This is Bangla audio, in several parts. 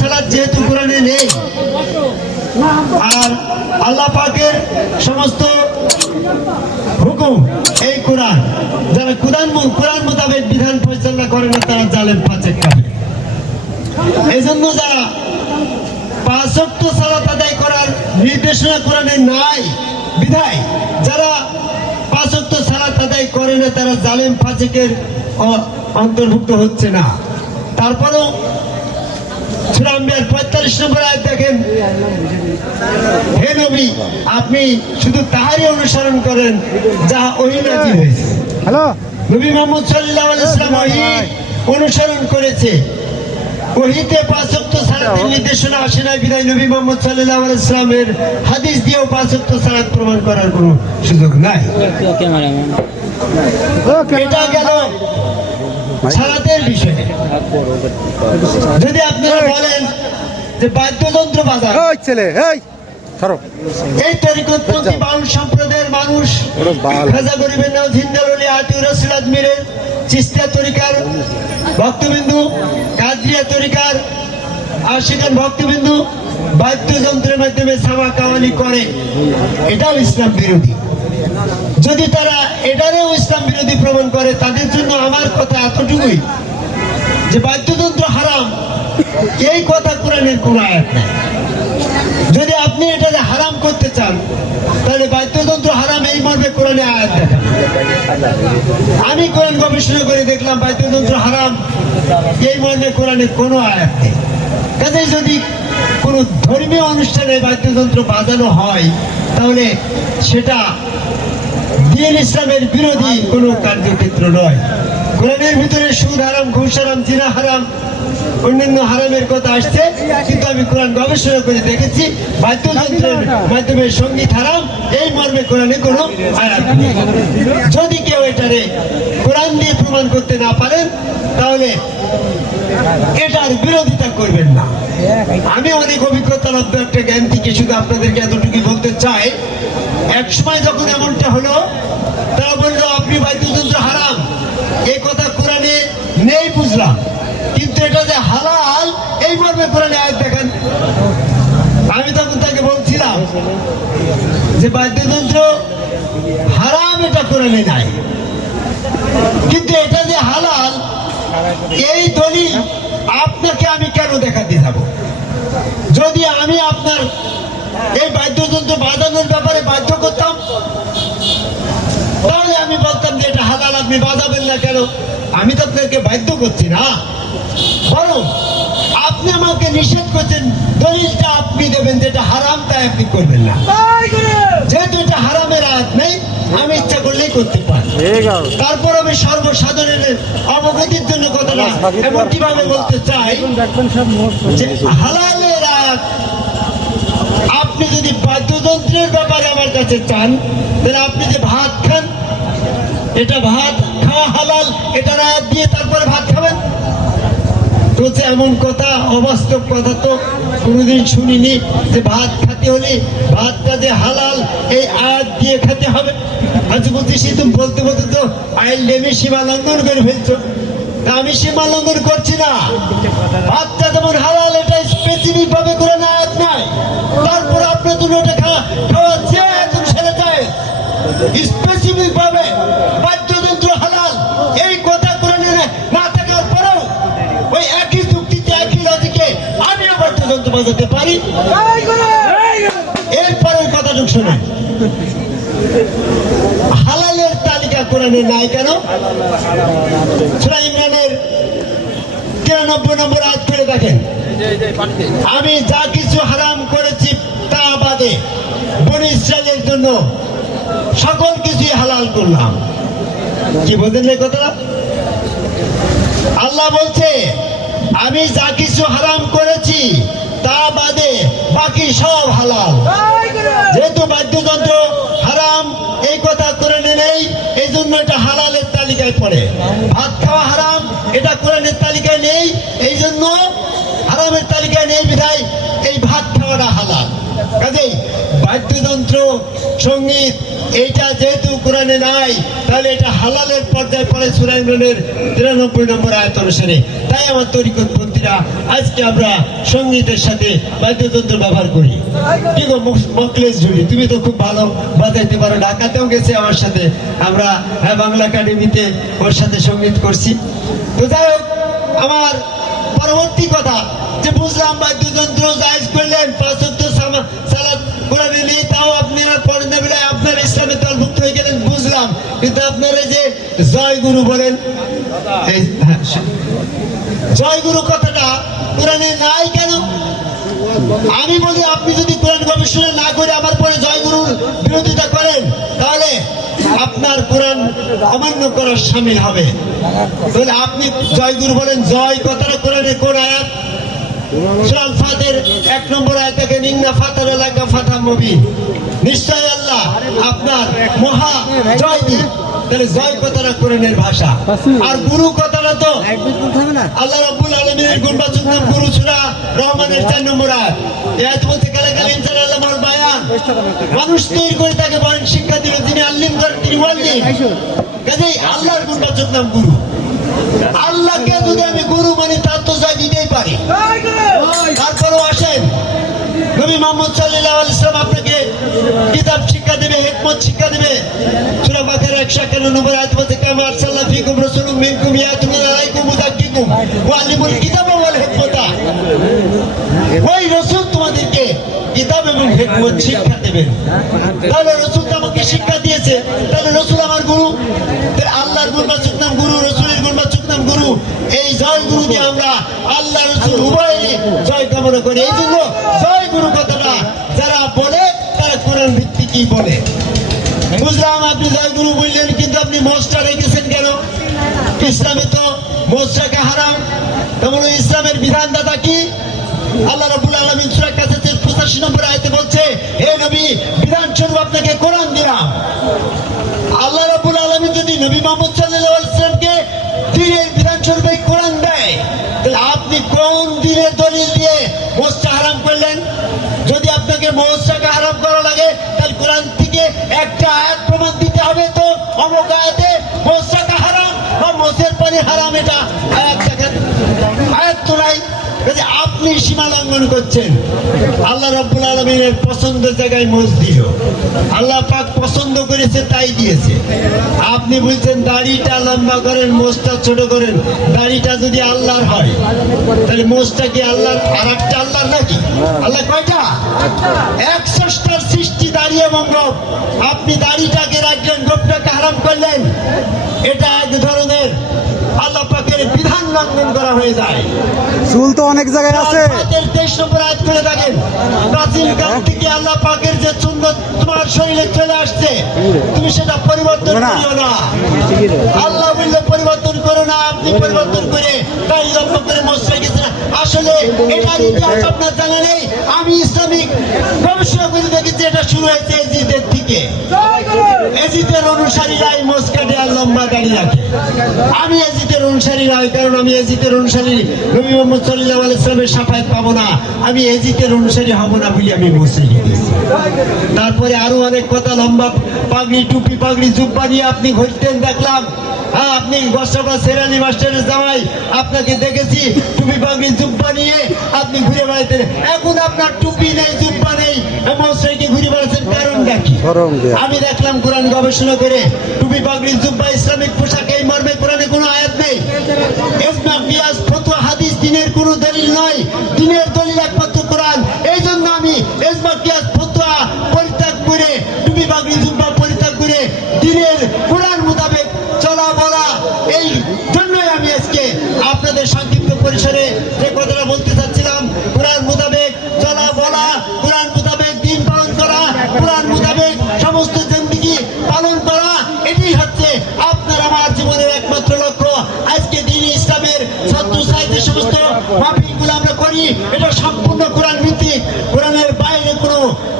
সালাত যেহেতু কোরআনে নেই, আর আল্লাহ পাকের সমস্ত হুকুম এই কোরআন, যারা কোরআন মোতাবেক বিধান পরিচালনা করে না তারা জালেম ফাসেক কাফের। এই জন্য যারা 5 ওয়াক্ত সালাত আদায় করার নির্দেশনা কোরআনে নাই বিধায় যারা 5 ওয়াক্ত সালাত আদায় করে না তারা জালেম ফাসেকের অন্তর্ভুক্ত হচ্ছে না। তারপরেও সূরা আম্বিয়ার 45 নম্বর আয়াত দেখেন, হে নবী আপনি শুধু তাহারই অনুসরণ করেন যা ওহী নাযিল হয়েছে। নবী মুহাম্মদ সাল্লাল্লাহু আলাইহি ওয়াসাল্লাম ওহী অনুসরণ করেছে। ওহীতে 5 ওয়াক্ত সালাতের নির্দেশনা আসে না বিধায় নবী মুহাম্মদ সাল্লাল্লাহু আলাইহি ওয়াসাল্লামের হাদিস দিয়েও 5 ওয়াক্ত সালাত প্রমাণ করার কোনো সুযোগ নাই। এটা গেল সালাতের বিষয়ে। যদি আপনারা বলেন যে বাদ্যযন্ত্র বাজার, এই তরিকতপন্থী বাউল সম্প্রদায়ের মানুষ খাজা গরিবের নওয়াজ হিন্দাল ওলি আতিউর রাসূল আজমিরের চিশতিয়া তরিকার ভক্তবিন্দু, কাদরিয়া তরিকার আশিকান ভক্তবিন্দু বাদ্যযন্ত্রের মাধ্যমে সামা কাওয়ালি করে, এটাও ইসলাম বিরোধী। যদি তারা এটারেও ইসলাম বিরোধী প্রমাণ করে, তাদের জন্য আমার কথা এতটুকুই যে বাদ্যযন্ত্র হারাম এই কথা কোরআনের কোন আয়াত নাই। যদি আপনি এটাকে হারাম করতে চান তাহলে বাদ্যযন্ত্র হারাম এই মর্মে কোরআনে আয়াত দেখান। আমি কোরআন গবেষণা করে দেখলাম বাদ্যযন্ত্র হারাম এই মর্মে কোরআনে কোনো আয়াত নেই। কাজেই যদি কোনো ধর্মীয় অনুষ্ঠানে বাদ্যযন্ত্র বাজানো হয় তাহলে সেটা দ্বীন ইসলামের বিরোধী কোনো কার্যক্ষেত্র নয়। কোরআনের ভিতরে সুদ হারাম, ঘুষ হারাম, জিনা হারাম, অন্যান্য হারামের কথা আসছে, কিন্তু আমি কোরআন গবেষণা করে দেখেছি বাদ্যযন্ত্রের মাধ্যমে সঙ্গীত হারাম এই মর্মে কোরআনে কোনো আয়াত নেই। যদি কেউ এটারে কোরআন দিয়ে প্রমাণ করতে না পারেন তাহলে এটার বিরোধিতা করবেন না। আমি অনেক অভিজ্ঞতালব্ধ একটা জ্ঞান থেকে শুধু আপনাদেরকে এতটুকু বলতে চাই, এক সময় যখন এমনটা হলো তারা বললো আপনি বাদ্যযন্ত্র হারাম এই কথা কোরআনে নেই বুঝলাম, কিন্তু এটা যে হালাল এই মর্মে কোরআনে আয়াত দেখান। আমি তখন তাকে বলছিলাম যে বাদ্যযন্ত্র হারাম এটা কোরআনে নাই, কিন্তু এটা যে হালাল এই দলিল আপনাকে আমি কেন দেখাতে যাব? যদি আমি আপনার এই বাদ্যযন্ত্র বাজানোর ব্যাপারে বাধ্য করতাম তাহলে আমি বলতাম যে এটা হালাল, আপনি বাজাবেন না কেন? আমি তো আপনাকে বাধ্য করছি না, বরং আপনি আমাকে নিষেধ করছেন, দলিলটা আপনি দেবেন যেটা হারাম তাই আপনি করবেন না। যেহেতু এটা হারামের আয়াত নেই, আমি ইচ্ছা করলেই করতে পারি। তারপর আমি সর্বসাধারণের অবগতির জন্য কথাটা এমনটি ভাবে বলতে চাই যে হালালের আয়াত আপনি যদি বাদ্যযন্ত্রের ব্যাপারে আমার কাছে চান তাহলে আপনি যে ভাত খান, এটা ভাত খাওয়া হালাল, এটার আয়াত দিয়ে তারপরে ভাত খাবেন? তো এমন কথা, অবাস্তব কথা তো কোনোদিন শুনিনি যে ভাত খেতে হলে ভাতটা যে হালাল এই আয়াত দিয়ে খেতে হবে। আজ বলতেছি তুমি বলতে বলতে তো আইন নেমে সীমা লঙ্ঘন করে ফেলছো। তা আমি সীমা লঙ্ঘন করছি না, ভাতটা যেমন হালাল এটা স্পেসিফিক ভাবে করে না আয়াত নাই, তারপর আপনার জন্য ওটা খাওয়া যে একদম সেরে যায় স্পেসিফিক ভাবে বাদ্যযন্ত্র হালাল এই কথা করে না থাকার পরেও ওই একই যুক্তিতে একই লজিকে আমিও বাদ্যযন্ত্র বাজাতে পারি। এরপরের কথাটুকু শোনেন, হালালের তালিকা কোরআনে নাই কেন? সূরা ইমরানের 93 নম্বর আয়াত করে দেখেন, আমি যা কিছু হারাম করেছি তা বাদে বনী ইসরাইলের জন্য সকল কিছুই হালাল করলাম। কি বলছেন এই কথাটা? আল্লাহ বলছে আমি যা কিছু হারাম করেছি তা বাদে বাকি সব হালাল। যেহেতু বাদ্যযন্ত্র হারাম এই কথা করে নেই, এই জন্য এটা হালালের তালিকায় পড়ে। ভাত খাওয়া হারাম এটা কোরআনের তালিকায় নেই, এই জন্য হারামের তালিকায় নেই বিধায় এই ভাত খাওয়াটা হালাল। কাজেই বাদ্যযন্ত্র, সঙ্গীত এইটা যেহেতু কোরআনে নাই তাহলে এটা হালালের পর্যায়ে পড়ে সূরা ইমরানের 93 নম্বর আয়াত অনুসারে। তাই আমার তরিকতপন্থী যুবতীরা আজকে আমরা সঙ্গীতের সাথে বাদ্যযন্ত্র ব্যবহার করি। কি গো মকলেশ ঝুড়ি, তুমি তো খুব ভালো বাজাইতে পারো, ঢাকাতেও গেছে আমার সাথে, আমরা বাংলা একাডেমিতে ওর সাথে সঙ্গীত করছি। তো যাই হোক, আমার পরবর্তী কথা যে বুঝলাম বাদ্যযন্ত্র জায়েজ করলেন, 5 ওয়াক্ত সালাত কোরআনে নেই, তাও আপনারা পড়েন না বলে আপনার ইসলামে দলভুক্ত হয়ে গেলেন, বুঝলাম। কিন্তু আপনারা যে জয় গুরু বলেন, জয় গুরু কথাটা কোরআনে নাই কেন? আমি বলি আপনি যদি কোরআন গবেষণা না করে আমার পরে জয় গুরুর বিরোধিতা করেন, তাহলে আপনার কোরআন অমান্য করার শামিল হবে। তাহলে আপনি জয় গুরু বলেন, জয় কথাটা কোরআনে কোন আয়াত? সূরা ফাতির 1 নম্বর আয়াত দেখেন, ইন্না ফাতানা লাকা ফাতহাম মুবিন, নিশ্চয় আল্লাহ আপনার মহা জয় দিন। তাহলে জয় কথাটা কোরআনের ভাষা। আর গুরু কথাটা তো আল্লাহ রাব্বুল আলামিনের গুণবাচক নাম গুরু, সূরা রহমানের 4 নম্বর আয়াত। এই আয়াত বলতে কালাকাল ইনসান আল্লামাহুল বায়ান, মানুষ তৈরি করে তাকে বয়ান শিক্ষা দিল, তিনি আল্লিম করেন, তিনি মুআল্লিম। কাজেই আল্লাহর গুণবাচক নাম গুরু। আল্লাহকে যদি আমি গুরু মানি, তার তো জয় দিতেই পারি। তারপরেও আসেন, নবী মুহাম্মদ সাল্লাল্লাহু আলাইহি ওয়াসাল্লাম আপনাকে কিতাব শিক্ষা দেবে, হিকমত শিক্ষা দেবে। সূরা বাকারা 151 নম্বর আয়াত বলতে, কামা আরসালনা ফীকুম রাসূলুম মিনকুম ইয়াতলু আলাইকুম মুযাক্কিকুম ওয়া আল্লিমুল কিতাবা ওয়াল হিকমাতা। ওই রাসূল তোমাদেরকে কিতাব এবং হিকমত শিক্ষা দেবেন। তাহলে রাসূল আমাকে শিক্ষা দিয়েছে, তাহলে রাসূল আমার গুরু। আল্লাহর গুণবাচক নাম গুরু, রাসূলের গুণবাচক নাম গুরু। এই জয় গুরু দিয়ে আমরা আল্লাহ রাসূল উভয়ই জয় কামনা করি। এই জন্য জয় গুরু কথাটা যারা বলে তারা কোরআন ভিত্তিকই বলে। বুঝলাম আপনি জয় গুরু বললেন, কিন্তু আপনি মোষটা রেখেছেন কেন? ইসলামে তো মোষ রাখা হারাম। তেমন ইসলামের বিধানদাতা কি? আল্লাহ রাব্বুল আলামিন সূরা কাসাসের 85 নম্বর আয়াতে বলছে, হে নবী, বিধান স্বরূপ আপনাকে কোরআন দিলাম। আল্লাহ রাব্বুল আলামিন যদি নবী মুহাম্মদ সাল্লাল্লাহু আলাইহি ওয়াসাল্লামকে দ্বীনের বিধান স্বরূপ কোরআন দেয়, তাহলে আপনি কোন দ্বীনের দলিল দিয়ে মোষটা হারাম করলেন? যদি আপনাকে মোষ রাখা হারাম করা লাগে, তাহলে কোরআন থেকে একটা আয়াত প্রমাণ দিতে হবে, তো অমুক আয়াতে মোষ রাখা হারাম বা মোষের পানি হারাম, এটা আয়াত দেখেন। আয়াত তো নাই। আপনি সীমা লঙ্ঘন করছেন। আল্লাহ রাব্বুল আলামিনের পছন্দের জায়গায় মোষ দিল, আল্লাহ পাক পছন্দ করেছে তাই দিয়েছে। আপনি বলছেন দাড়িটা লম্বা করেন, মোষটা ছোট করেন। দাড়িটা যদি আল্লাহর হয়, তাহলে মোষটা কি আল্লাহর? আর একটা আল্লাহর নাকি? আল্লাহ কয়টা? 100টার সৃষ্টি দাড়ি এবং গোঁফ। আপনি দাড়িটাকে রাখলেন, গোঁফটাকে হারাম করলেন। এটা এক ধরনের আল্লাহ পাকের বিধান লঙ্ঘন করা হয়ে যায়। চুল তো অনেক জায়গায় আছে। 23 নম্বর আয়াত করে দেখেন, প্রাচীন কাল থেকে আল্লাহ পাকের যে সুন্নাত তোমার শরীরে চলে আসছে, তুমি সেটা পরিবর্তন করিও না। আল্লাহ বললে পরিবর্তন করো না, আপনি পরিবর্তন করে দাড়ি লম্বা করে মোষ রেখেছেন। আসলে এটার ইতিহাস আপনার জানা নেই। আমি ইসলামিক গবেষণা করে দেখেছি, এটা শুরু হয়েছে এজিদের থেকে। এজিদের অনুসারীরাই মোষ কাটে আর লম্বা দাড়ি রাখে। আমি এজিদের অনুসারী নয়, কারণ আমি এজিদের অনুসারী নবী মুহাম্মদ সাল্লাল্লাহু আলাইহি ওয়াসাল্লামের শাফায়াত পাবো না। আমি এজিদের অনুসারী হব না বলে আমি মোষ রেখে দিয়েছি। তারপরে আরো অনেক কথা, লম্বা পাগড়ি, টুপি, পাগড়ি, জুব্বা নিয়ে আপনি ঘুরতেন দেখলাম। হ্যাঁ, আপনি গসবা সেরানি মাস্টারের জামাই, আপনাকে দেখেছি টুপি, পাগড়ি, জুব্বা নিয়ে আপনি ঘুরে বেড়াতেন। এখন আপনার টুপি নেই, জুব্বা নেই, মোষ রেখে ঘুরে বেড়াচ্ছেন, কারণটা কি? আমি দেখলাম কোরআন গবেষণা করে, টুপি, পাগড়ি, জুব্বা ইসলামিক পোশাক, এই মর্মে কোরআনে কোনো আয়াত নেই। ইজমা, কিয়াস, ফতোয়া, হাদিস দিনের কোনো দলিল নয়। দিনের দলিল একমাত্র কোরআন। এই জন্য আমি ইজমা, কিয়াস, ফতোয়া পরিত্যাগ করে, টুপি, পাগড়ি, জুব্বা পরিত্যাগ করে দিনের কোরআন মোতাবেক চলা বলা, এই জন্যই আমি আজকে আপনাদের সংক্ষিপ্ত পরিসরে যে কথাটা বলতে চাচ্ছিলাম, কোরআন মোতাবেক চলা বলা, কোরআন মোতাবেক দিন পালন করা, কোরআন মোতাবেক সমস্ত জিন্দেগি পালন করা, এটাই হচ্ছে আপনার আমার জীবনের একমাত্র লক্ষ্য। আজকে দিন ইসলামের ছাত্র সাহিত্যের সমস্ত মাহফিলগুলো আমরা করি, এটা সম্পূর্ণ কোরআন ভিত্তিক। কোরআনের বাইরে কোনো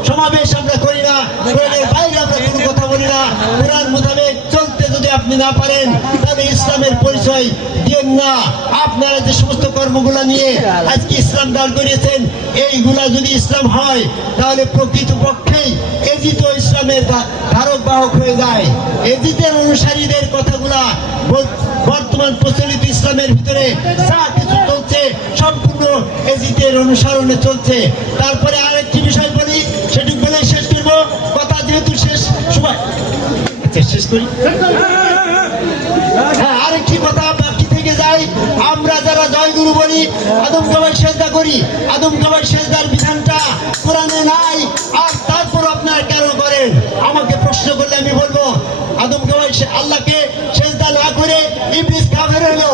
সমাবেশ আমরা করি না, কোরআনের বাইরে আমরা কোনো কথা বলি না। কোরআন মোতাবেক চলতে যদি আপনি না পারেন, তাহলে ইসলামের পরিচয় দিয়েন না। আপনারা যে সমস্ত কর্মগুলা নিয়ে আজকে ইসলাম দাঁড় করিয়েছেন, এইগুলা যদি ইসলাম হয়, তাহলে প্রকৃতপক্ষেই এজিত ইসলামের ধারক বাহক হয়ে যায়। এজিতের অনুসারীদের কথাগুলা বর্তমান প্রচলিত ইসলামের ভিতরে যা কিছু চলছে, সব এর অনুসরণে চলছে। তারপরে আরেকটি বিষয় বলি, সেটুকু বলে শেষ করবো, কথা যেহেতু শেষ সময়, আচ্ছা শেষ করি। হ্যাঁ, আরেকটি কথা বাকি থেকে যায়, আমরা যারা জয়গুরু বলি, আদম কাবায় সেজদা করি, আদম কাবায় সেজদার বিধানটা কোরআনে নাই, আর তারপর আপনারা কেন করেন? আমাকে প্রশ্ন করলে আমি বলবো, আদম কাবায় আল্লাহকে সেজদা না করে ইবলিস কাফের হলো।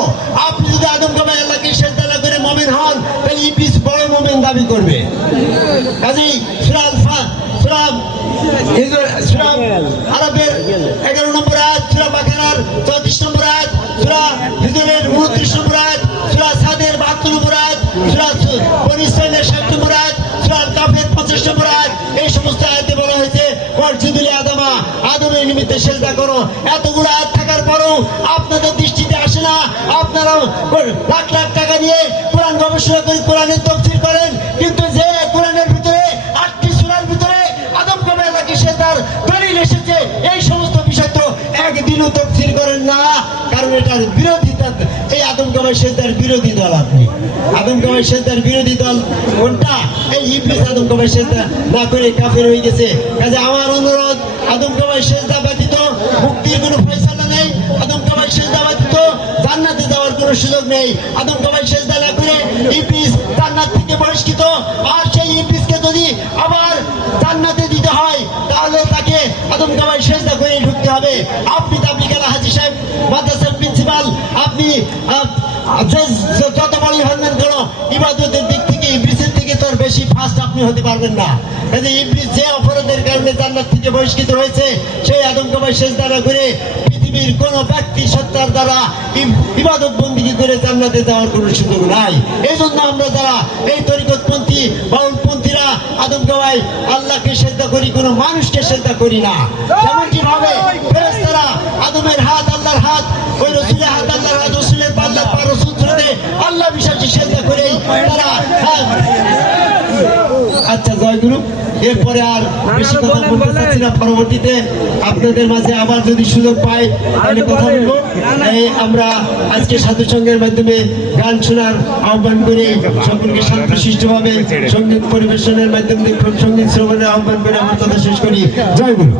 আপনি যদি আদম কাবায় আল্লাহকে সেজদা না করে মুমিন হন, তাহলে ইবলিস বড় মুমিন দাবি করবে। কাজেই সূরা আরবের 11 নম্বর আয়াত, সূরা বাকারার 34 নম্বর আয়াত, সূরা হিজরের 29 নম্বর আয়াত, সূরা সাদের 72 নম্বর আয়াত, সূরা বনী ইসরাঈলের 60 নম্বর আয়াত, সূরা কাফের 25 নম্বর আয়াত, এই সমস্ত আয়াতে বলা হয়েছে ওয়াসজুদু আদমা, আদমের নিমিত্তে সেজদা করো। এতগুলো আয়াত থাকার পরেও আপনাদের দৃষ্টিতে আসে না। আপনারা লাখ লাখ টাকা নিয়ে কোরআন গবেষণা করে কোরআনের তাফসীর করেন, কিন্তু যে কোরআনের ভিতরে 8টি সূরার ভিতরে আদম কাবায় আল্লাহকে সেজদার দলিল এসেছে, এই সমস্ত বিষয় তো একদিনও তাফসীর করেন না, কারণ এটার বিরোধিতা। এই আদম কাবায় সেজদার বিরোধী দল আপনি। আদম কাবায় সেজদার বিরোধী দল কোনটা? এই ইবলিস আদম কাবায় সেজদা না করে কাফের হয়ে গেছে। কাজে আমার অনুরোধ, আদম কাবায় সেজদা ব্যতীত মুক্তির কোনো ফয়সালা নেই, আদম কাবায় সেজদা ব্যতীত জান্নাতে যাওয়ার কোনো সুযোগ নেই। আদম কাবায় সেজদা না করে ইবলিস জান্নাত থেকে বহিষ্কৃত, আর সেই ইবলিসকে যদি আবার জান্নাতে দিতে হয়, তাহলে তাকে আদম কাবায় সেজদা করে ঢুকতে হবে। আপনি তাবলীগ হাজী সাহেব, মাদ্রাসার প্রিন্সিপাল, আপনি যত বড়ই হন না কেন, ইবাদতের দিক থেকে ইবলিসের থেকে তোর বেশি ফাস্ট আপনি হতে পারবেন না। কাজে ইবলিস যে অপরাধের কারণে জান্নাত থেকে বহিষ্কৃত হয়েছে, সেই আদম কাবায় সেজদা না করে পৃথিবীর কোন ব্যক্তি সত্তার দ্বারা ইবাদত বন্দেগী করে জান্নাতে যাওয়ার কোনো সুযোগ নাই। এই জন্য আমরা যারা এই তরিকতপন্থী বাউলপন্থীরা আদম কাবায় আল্লাহকে সেজদা করি, কোনো মানুষকে সেজদা করি না। যেমনটি ভাবে ফেরেশতারা আদমের হাত আল্লাহর হাত, ওই রসুলের হাত আল্লাহর হাত, রসুলের পা আল্লাহর পা, রসুল সুন্নতে আল্লাহ বিশ্বাসী সেজদা করেই তারা। আচ্ছা, জয়গুরু। এরপরে আর বেশি কথা বলতে চাচ্ছি না, পরবর্তীতে আপনাদের মাঝে আবার যদি সুযোগ পাই তাহলে কথা বলবো। আমরা আজকে সাধু সঙ্গের মাধ্যমে গান শোনার আহ্বান করে সকলকে শান্তশিষ্টভাবে সঙ্গীত পরিবেশনের মাধ্যমে সঙ্গীত শ্রবণের আহ্বান করে আমার কথা শেষ করি। জয় গুরু।